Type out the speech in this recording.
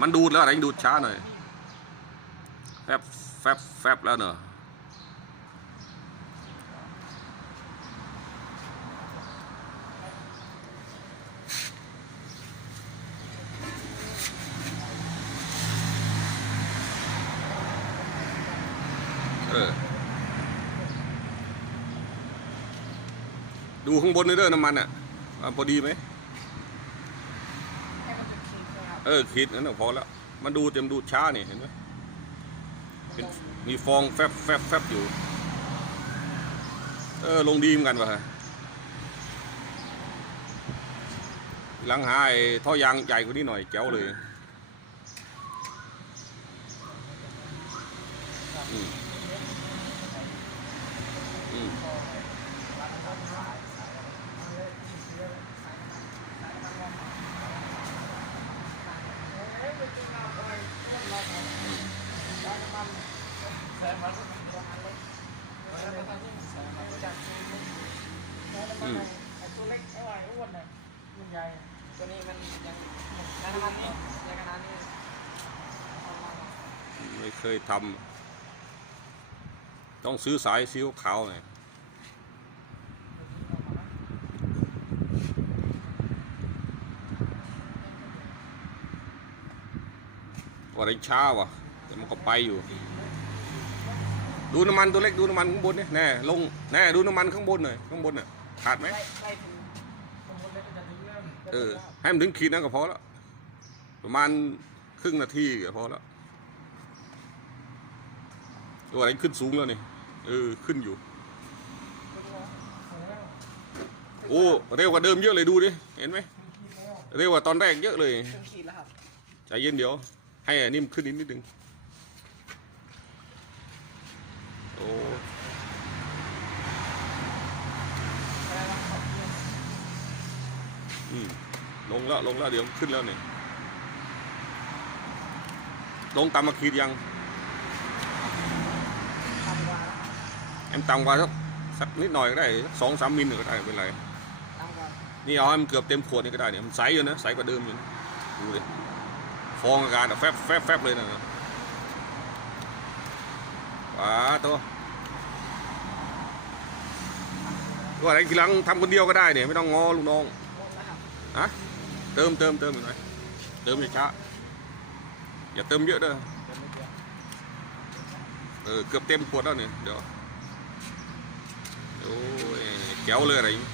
มันดูดแล้วอะไรดูดช้าหน่อย แฟบแฟบแฟบแล้วเนอะเออ ดูข้างบนด้วยเด้อน้ำมันอะพอดีไหม ให้มันจะขีดนะครับ เออคิดนั่นพอแล้วมันดูเต็มดูช้านี่เห็นไหมเป็นมีฟองแฟบแฟบแฟบอยู่ เออลงดีมกันวะฮะหลังหาไอ้ท่อยางใหญ่กว่านี้หน่อยแจ๋วเลยอืมอืม เฮ้ยมันจริงเราทำไมคนเราทำร้านน้ำมันแสนมันก็มีโรงงานเล็กแล้วก็ทำที่แสนมันจากตัวเล็กแล้วน้ำมันไอ้ตัวเล็กไอ้ไหวอ้วนเลยมันใหญ่ตัวนี้มันยังแล้วน้ำมันนี่ยังขนาดนี้ไม่เคยทำต้องซื้อสายซีอิ๊วขาวหน่อย ว่าได้ช้าว่ะแต่มันก็ไปอยู่ ดูน้ำมันตัวเล็กดูน้ำมันข้างบนเนี่ยแน่ลงแน่ดูน้ำมันข้างบนหน่อยข้างบนน่ะขาดไหมใกล้ใกล้ถึงตรงบนเล็กก็จะถึงเริ่มเออให้มันถึงขีดนั้นก็พอแล้วประมาณครึ่งนาทีก็พอแล้วตัวอะไรขึ้นสูงแล้วนี่เออขึ้นอยู่ โอ้เร็วกว่าเดิมเยอะเลยดูดิเห็นไหมเร็วกว่าตอนแรกเยอะเลยถึงขีดแล้วครับใจเย็นเดี๋ยว ให้อันนี้มันขึ้นนิดนิดนึงโอ้อืมลงแล้วลงแล้วเดี๋ยวขึ้นแล้วเนี่ยลงตามมาขีดยังทำกว่าแอมต่ำกว่าสักสักนิดหน่อยก็ได้สองสามมิลก็ได้เป็นไรนี่เอาให้มันเกือบเต็มขวดนี่ก็ได้เนี่ยมันใสอยู่นะใสกว่าเดิมอยู่นะดูดิ ฟองอากาศแฟบแฟบแฟบเลยนะว้าตัวว่าอะไรทีหลังทำคนเดียวก็ได้เนี่ยไม่ต้องงอลูกน้องลงแล้วครับฮะเติมเติมเติมหน่อยเติมอย่าช้าอย่าเติมเยอะเด้อเดี๋ยเออเกือบเต็มขวดแล้วเนี่ยเดี๋ยวโอ้ยแก้วเลยอะไรอย่างงี้